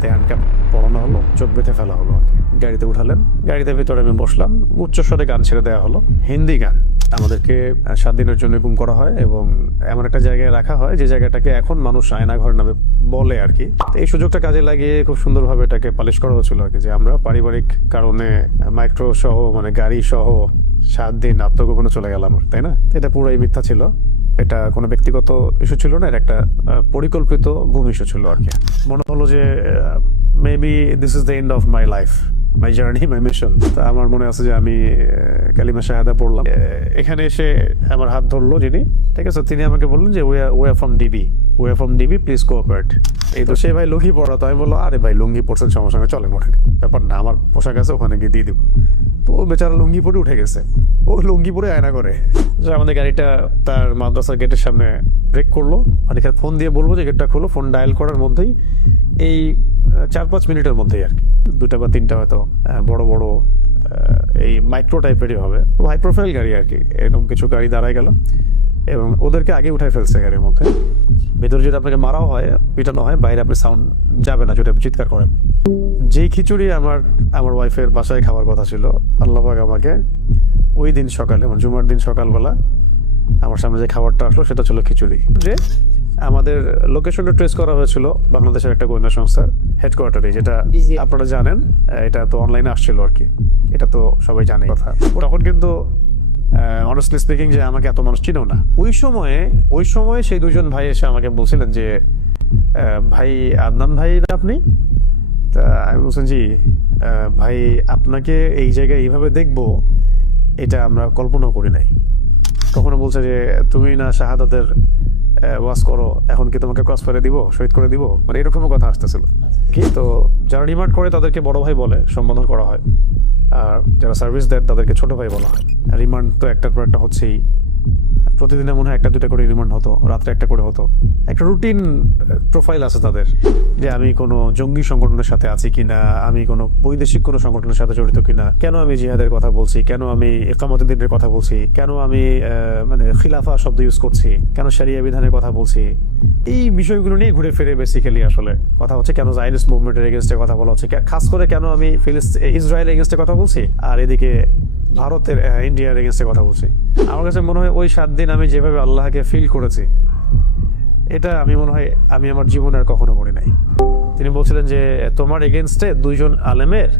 হাতে হ্যান্ডকাপ পরানো হলো, চোখ বেঁধে ফেলা হলো আর কি। গাড়িতে উঠালেন, গাড়িতে ভিতরে আমি বসলাম, উচ্চস্বরে গান ছেড়ে দেওয়া হলো, হিন্দি গান। আমাদেরকে 7 দিনের জন্য গুম করা হয় এবং এমন একটা জায়গায় রাখা হয় যে জায়গাটাকে এখন মানুষ আয়নাঘর নামে বলে আর কি। তো এই সুযোগটা কাজে লাগিয়ে খুব সুন্দরভাবে এটাকে পালিশ করা হচ্ছিল আর কি, যে আমরা পারিবারিক কারণে মাইক্রো সহ মানে গাড়ি সহ 7 দিন আত্মগোপনে চলে গেলাম, তাই না? এটা পুরোই মিথ্যা ছিল, এটা কোনো ব্যক্তিগত ইস্যু ছিল না, এটা একটা পরিকল্পিত গুম ইস্যু ছিল আর কি। মনে হলো যে maybe this is the end of my life, my journey, my mission. তা আমার মনে আছে যে আমি কালিমা শাহাদা পড়লাম। এখানে এসে আমার হাত ধরলো যিনি, ঠিক আছে, তিনি আমাকে বললেন যে we are from DB, please cooperate. এই তো সে ভাই লুঙ্গি পরা, তো আমি বললো আরে ভাই লুঙ্গি পরছেন, সমস্যা নেই, চলেন ওঠেন, ব্যাপার না, আমার পোশাক আছে, ওখানে গিয়ে দিয়ে দিব। তো ও বেচারা লুঙ্গি পরে উঠে গেছে, ও লুঙ্গি পরে আয়না করে। আমাদের গাড়িটা তার মাদ্রাসার গেটের সামনে ব্রেক করলো, আর এখানে ফোন দিয়ে বলবো যে গেটটা খোলো। ফোন ডায়াল করার মধ্যেই এই 4-5 মিনিটের মধ্যেই আর কি 2টা বা 3টা হয়তো বড় বড় এই মাইক্রো টাইপেরই হবে, হাই প্রোফাইল গাড়ি আর কি, এরকম কিছু গাড়ি দাঁড়ায় গেল এবং ওদেরকে আগে উঠাই ফেলছে গাড়ির মধ্যে। ভেতরে যদি আপনাকে মারাও হয়, পিটানো হয়, বাইরে আপনি সাউন্ড যাবে না যদি আপনি চিৎকার করেন। যেই খিচুড়ি আমার ওয়াইফের বাসায় খাওয়ার কথা ছিল, আল্লাহ পাক আমাকে ওই দিন সকালে মানে জুমার দিন সকালবেলা আমার সামনে যে খাবারটা আসলো সেটা ছিল খিচুড়ি। যে আমাদের লোকেশনটা ট্রেস করা হয়েছিল বাংলাদেশের একটা গোয়েন্দা সংস্থার হেডকোয়ার্টারে, যেটা আপনারা জানেন, এটা তো অনলাইনে আসছিল আর কি, এটা তো সবাই জানে কথা। তখন কিন্তু অনেস্টলি স্পিকিং যে আমাকে এত মানুষ চিনেও না। ওই সময়ে সেই দুজন ভাই এসে আমাকে বলছিলেন যে ভাই আদনান ভাই আপনি? তা আমি বলছেন জি ভাই, আপনাকে এই জায়গায় এইভাবে দেখবো এটা আমরা কল্পনাও করি নাই। কখনো বলছে যে তুমি না শাহাদাতের ওয়াজ করো, এখন কি তোমাকে ক্রস ফেলে দিব, শহীদ করে দিব, মানে এরকমও কথা আসতেছিল কি। তো যারা রিমান্ড করে তাদেরকে বড় ভাই বলে সম্বোধন করা হয়, আর যারা সার্ভিস দেয় তাদেরকে ছোট ভাই বলা হয়। রিমান্ড তো একটার পর একটা হচ্ছেই, প্রতিদিনে মনে হয় 1-2টা করে রিমান্ড হতো, রাত্রে 1টা করে হতো। একটা রুটিন প্রোফাইল আছে তাদের, যে আমি কোনো জঙ্গি সংগঠনের সাথে আছি কিনা, আমি কোনো বৈদেশিক কোনো সংগঠনের সাথে জড়িত কিনা, কেন আমি জিহাদের কথা বলছি, কেন আমি ইকামতের দিনের কথা বলছি, কেন আমি মানে খিলাফা শব্দ ইউজ করছি, কেন শরিয়া বিধানের কথা বলছি, এই বিষয়গুলো নিয়ে ঘুরে ফিরে বেসিক্যালি আসলে কথা হচ্ছে। কেন জায়নিস্ট মুভমেন্টের এগেনস্টে কথা বলা হচ্ছে, খাস করে কেন আমি ইসরায়েলের এগেনস্টে কথা বলছি, আর এদিকে ভারতের ইন্ডিয়ার এগেনস্টে কথা বলছি। আমার কাছে মনে হয় ওই 7 দিন আমি যেভাবে আল্লাহকে ফিল করেছি, এটা আমি মনে হয় আমি আমার জীবনে আর কখনো করি নাই। তিনি বলছিলেন যে তোমার এগেনস্টে 2 জন আলেমের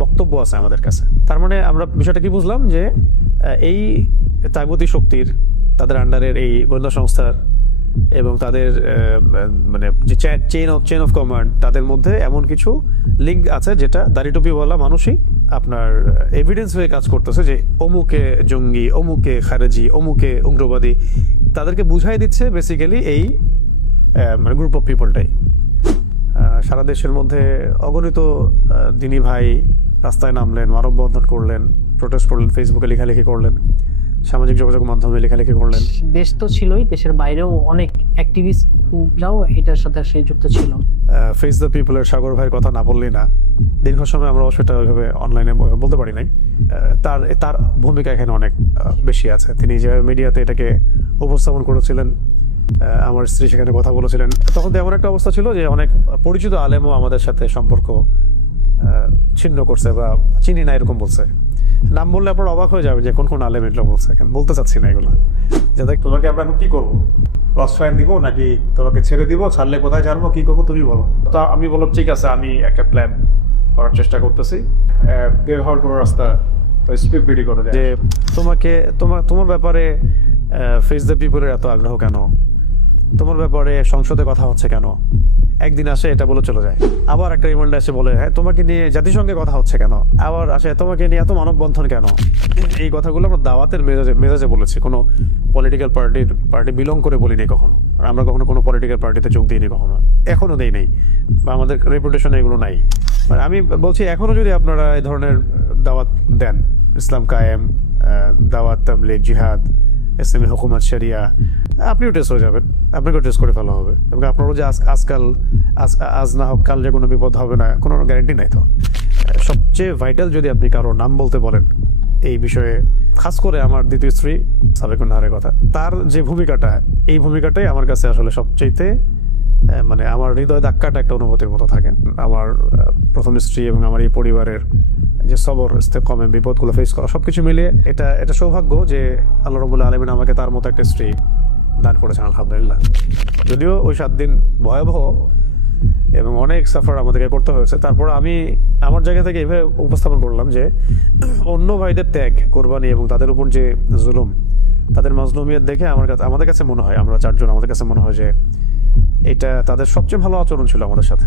বক্তব্য আছে আমাদের কাছে। তার মানে আমরা বিষয়টা কি বুঝলাম, যে এই তাগুতি শক্তির, তাদের আন্ডারের এই গোয়েন্দা সংস্থার এবং তাদের মানে যে চেইন অফ কমান্ড, তাদের মধ্যে এমন কিছু লিঙ্ক আছে যেটা দাড়ি টুপিওয়ালা মানুষই আপনার এভিডেন্স হয়ে কাজ করতেছে, যে অমুকে জঙ্গি, অমুকে খারেজি, অমুকে উগ্রবাদী, তাদেরকে বুঝাই দিচ্ছে বেসিক্যালি এই মানে গ্রুপ অফ পিপলটাই। সারা দেশের মধ্যে অগণিত দিনী ভাই রাস্তায় নামলেন, মানববন্ধন করলেন, প্রোটেস্ট করলেন, ফেসবুকে লেখালেখি করলেন, সামাজিক যোগাযোগ মাধ্যমে লেখালেখি করলেন। দেশ তো ছিলই, দেশের বাইরেও অনেক অ্যাক্টিভিস্টরাও এটার সাথে যুক্ত ছিল। ফেস দ্য পিপলের সাগর ভাইয়ের কথা না বললেই না। দীর্ঘ সময় আমরা সেটা ওইভাবে অনলাইনে বলতে পারি নাই। তার ভূমিকা এখানে অনেক বেশি আছে। তিনি যে মিডিয়াতে এটাকে উপস্থাপন করেছিলেন, আমার স্ত্রী সেখানে কথা বলেছিলেন, তখন এমন একটা অবস্থা ছিল যে অনেক পরিচিত আলেমও আমাদের সাথে সম্পর্ক ছিন্ন করছে বা চিনি না এরকম বলছে। নাম বললে আপনার অবাক হয়ে যাবে যে কোন কোন আলেম এগুলো বলছে, বলতে চাচ্ছি না এগুলো। যাতে তোমাকে আমরা এখন কি করবো, ক্রস ফায়ার দিব নাকি তোমাকে ছেড়ে দিব, ছাড়লে কোথায় জানবো, কি করবো তুমি বলো। তো আমি বললাম ঠিক আছে, আমি একটা প্ল্যান করার চেষ্টা করতেছি, বের হওয়ার কোনো রাস্তা স্পিড বিডি করে যে তোমার ব্যাপারে ফেস দ্য পিপলের এত আগ্রহ কেন, তোমার ব্যাপারে সংসদে কথা হচ্ছে কেন, একদিন আসে এটা বলে চলে যায়, আবার একটা রিমান্ডে এসে বলে হ্যাঁ তোমাকে নিয়ে জাতিসংঘে কথা হচ্ছে কেন, আবার আসে তোমাকে নিয়ে এত মানববন্ধন কেন। এই কথাগুলো আমরা দাওয়াতের মেজাজে বলেছি, কোনো পলিটিক্যাল পার্টি বিলং করে বলিনি কখনো, আর আমরা কখনো কোনো পলিটিক্যাল পার্টিতে যোগ দিইনি কখনো, এখনো দেই নেই, বা আমাদের রেপুটেশনে এগুলো নাই। মানে আমি বলছি এখনো যদি আপনারা এই ধরনের দাওয়াত দেন, ইসলাম কায়েম, দাওয়াত তাবলীগ, জিহাদ, ইসলামী হুকুমত, শরিয়া, আপনিও টেস্ট হয়ে যাবেন, আপনাকেও টেস্ট করে ফেলা হবে, এবং আপনারও যে আজ না হোক কাল যে কোনো বিপদ হবে না কোনো গ্যারেন্টি নাই। তো সবচেয়ে ভাইটাল যদি আপনি কারো নাম বলতে বলেন এই বিষয়ে, খাস করে আমার দ্বিতীয় স্ত্রী সাবেকুন নাহারের কথা, তার যে ভূমিকাটা, এই ভূমিকাটাই আমার কাছে আসলে সবচেয়ে মানে আমার হৃদয় ধাক্কাটা একটা অনুভূতির মতো থাকে। আমার প্রথম স্ত্রী এবং আমার এই পরিবারের যে সবর ইস্তেকমে বিপদগুলো ফেস করা সবকিছু মিলিয়ে এটা সৌভাগ্য যে আল্লাহ রাব্বুল আলামিন আমাকে তার মতো একটা স্ত্রী দান করেছেন, আলহামদুলিল্লাহ। যদিও ওই 7 দিন ভয়াবহ এবং অনেক সাফার আমাদেরকে করতে হয়েছে, তারপর আমি আমার জায়গা থেকে এভাবে উপস্থাপন করলাম যে অন্য ভাইদের ত্যাগ, কোরবানি এবং তাদের উপর যে জুলুম, তাদের মাজলুমিয়ত দেখে আমাদের কাছে মনে হয়, আমরা 4 জন, আমাদের কাছে মনে হয় যে এটা তাদের সবচেয়ে ভালো আচরণ ছিল আমাদের সাথে।